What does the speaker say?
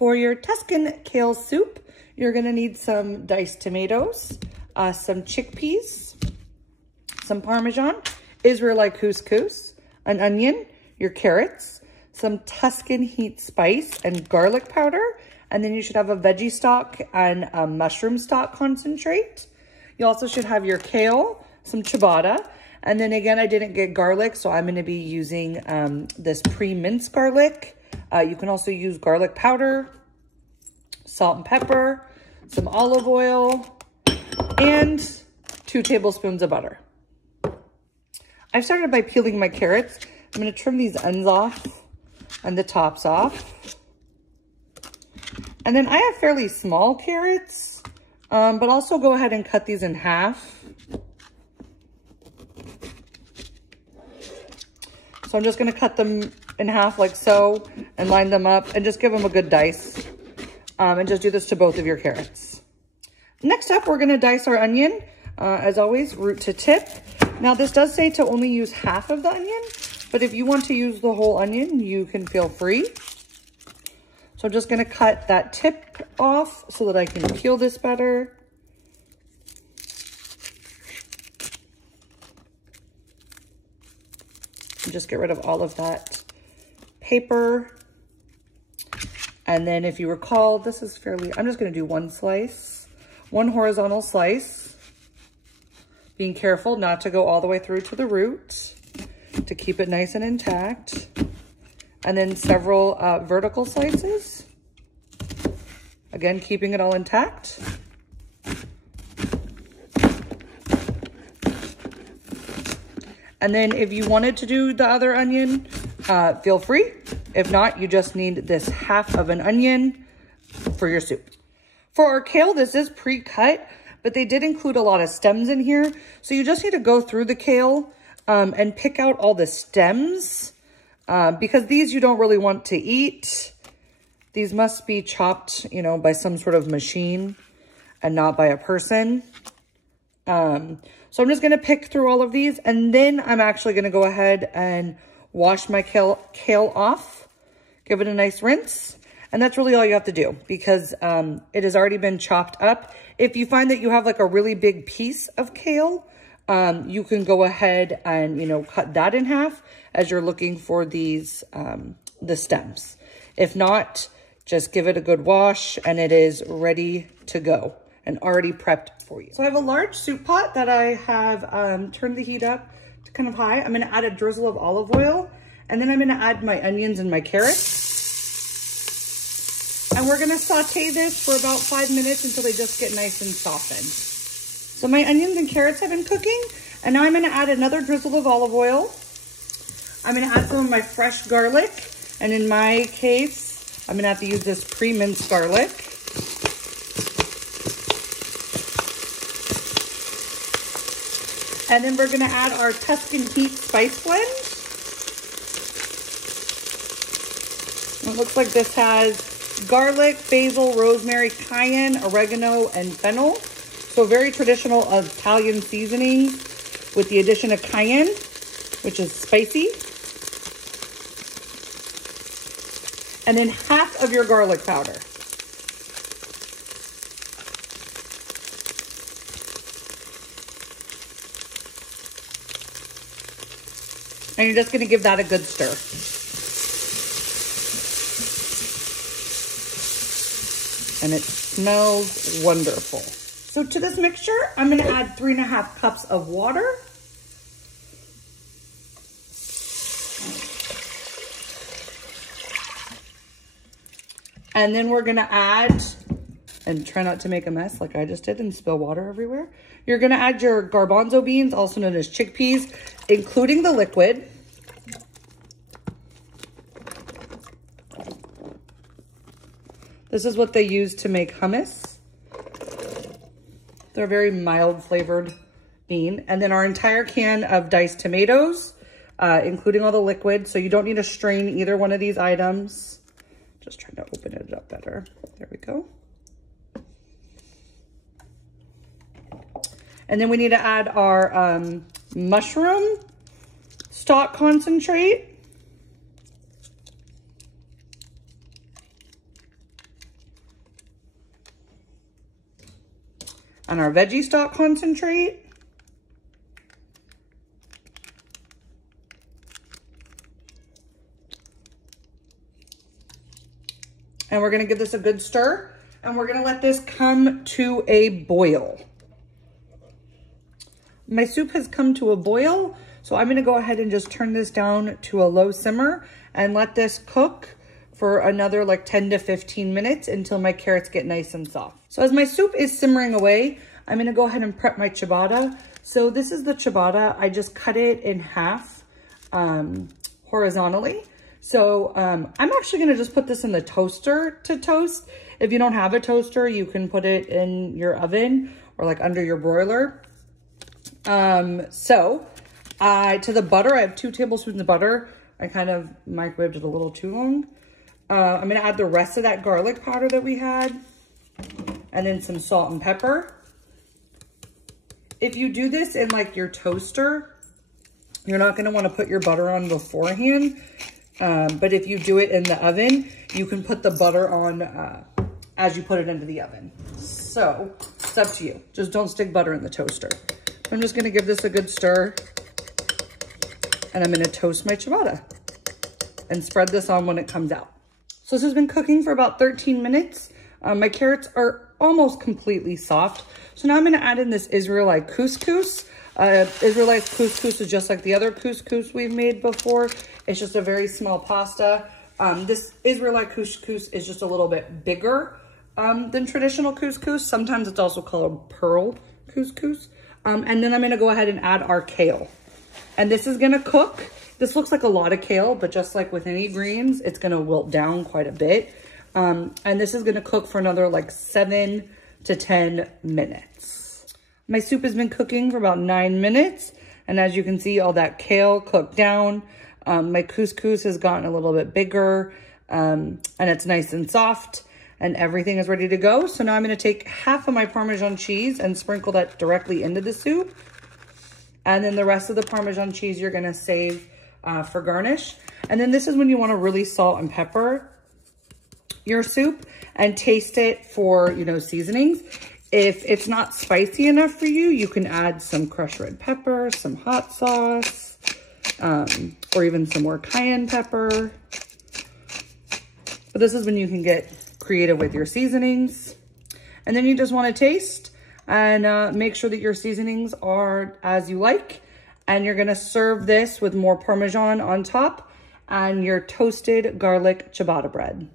For your Tuscan kale soup, you're gonna need some diced tomatoes, some chickpeas, some Parmesan, Israelite couscous, an onion, your carrots, some Tuscan heat spice and garlic powder, and then you should have a veggie stock and a mushroom stock concentrate. You also should have your kale, some ciabatta, and then again, I didn't get garlic, so I'm gonna be using this pre-minced garlic. You can also use garlic powder, salt and pepper, some olive oil, and 2 tablespoons of butter. I've started by peeling my carrots. I'm gonna trim these ends off and the tops off. And then I have fairly small carrots, but also go ahead and cut these in half. So I'm just gonna cut them in half like so and line them up and just give them a good dice. And just do this to both of your carrots. Next up, we're gonna dice our onion. As always, root to tip. Now this does say to only use half of the onion, but if you want to use the whole onion, you can feel free. So I'm just gonna cut that tip off so that I can peel this better. And just get rid of all of that paper. And then if you recall, this is fairly, I'm just gonna do one slice, one horizontal slice, being careful not to go all the way through to the root to keep it nice and intact. And then several vertical slices. Again, keeping it all intact. And then if you wanted to do the other onion, feel free. If not, you just need this half of an onion for your soup. For our kale, this is pre-cut, but they did include a lot of stems in here. So you just need to go through the kale and pick out all the stems because these you don't really want to eat. These must be chopped, you know, by some sort of machine and not by a person. So I'm just gonna pick through all of these, and then I'm actually gonna go ahead and wash my kale off, give it a nice rinse. And that's really all you have to do because it has already been chopped up. If you find that you have like a really big piece of kale, you can go ahead and, you know, cut that in half as you're looking for these, the stems. If not, just give it a good wash and it is ready to go and already prepped for you. So I have a large soup pot that I have turned the heat up to kind of high. I'm gonna add a drizzle of olive oil, and then I'm gonna add my onions and my carrots. And we're gonna saute this for about 5 minutes until they just get nice and softened. So my onions and carrots have been cooking, and now I'm gonna add another drizzle of olive oil. I'm gonna add some of my fresh garlic, and in my case, I'm gonna have to use this pre-minced garlic. And then we're gonna add our Tuscan heat spice blend. It looks like this has garlic, basil, rosemary, cayenne, oregano, and fennel. So very traditional Italian seasoning with the addition of cayenne, which is spicy. And then half of your garlic powder. And you're just gonna give that a good stir. And it smells wonderful. So to this mixture, I'm gonna add 3.5 cups of water. And then we're gonna add, and try not to make a mess like I just did and spill water everywhere. You're gonna add your garbanzo beans, also known as chickpeas, including the liquid. This is what they use to make hummus. They're a very mild flavored bean. And then our entire can of diced tomatoes, including all the liquid. So you don't need to strain either one of these items. Just trying to open it up better. There we go. And then we need to add our mushroom stock concentrate. and our veggie stock concentrate. And we're gonna give this a good stir, and we're gonna let this come to a boil. My soup has come to a boil, so I'm gonna go ahead and just turn this down to a low simmer and let this cook for another like 10 to 15 minutes until my carrots get nice and soft. So as my soup is simmering away, I'm gonna go ahead and prep my ciabatta. So this is the ciabatta. I just cut it in half horizontally. So I'm actually gonna just put this in the toaster to toast. If you don't have a toaster, you can put it in your oven or like under your broiler. To the butter, I have 2 tablespoons of butter. I kind of microwaved it a little too long. I'm gonna add the rest of that garlic powder that we had, and then some salt and pepper. If you do this in like your toaster, you're not gonna wanna put your butter on beforehand. But if you do it in the oven, you can put the butter on as you put it into the oven. So it's up to you. Just don't stick butter in the toaster. I'm just gonna give this a good stir, and I'm gonna toast my ciabatta and spread this on when it comes out. So this has been cooking for about 13 minutes. My carrots are almost completely soft. So now I'm gonna add in this Israelite couscous. Israelite couscous is just like the other couscous we've made before. It's just a very small pasta. This Israelite couscous is just a little bit bigger than traditional couscous. Sometimes it's also called pearl couscous. And then I'm gonna go ahead and add our kale. And this is gonna cook. This looks like a lot of kale, but just like with any greens, it's gonna wilt down quite a bit. And this is gonna cook for another like 7 to 10 minutes. My soup has been cooking for about 9 minutes. And as you can see, all that kale cooked down. My couscous has gotten a little bit bigger, and it's nice and soft, and everything is ready to go. So now I'm gonna take half of my Parmesan cheese and sprinkle that directly into the soup. And then the rest of the Parmesan cheese you're gonna save for garnish. And then this is when you wanna really salt and pepper your soup and taste it for, you know, seasonings. If it's not spicy enough for you, you can add some crushed red pepper, some hot sauce, or even some more cayenne pepper. But this is when you can get creative with your seasonings. And then you just want to taste and make sure that your seasonings are as you like. And you're going to serve this with more Parmesan on top and your toasted garlic ciabatta bread.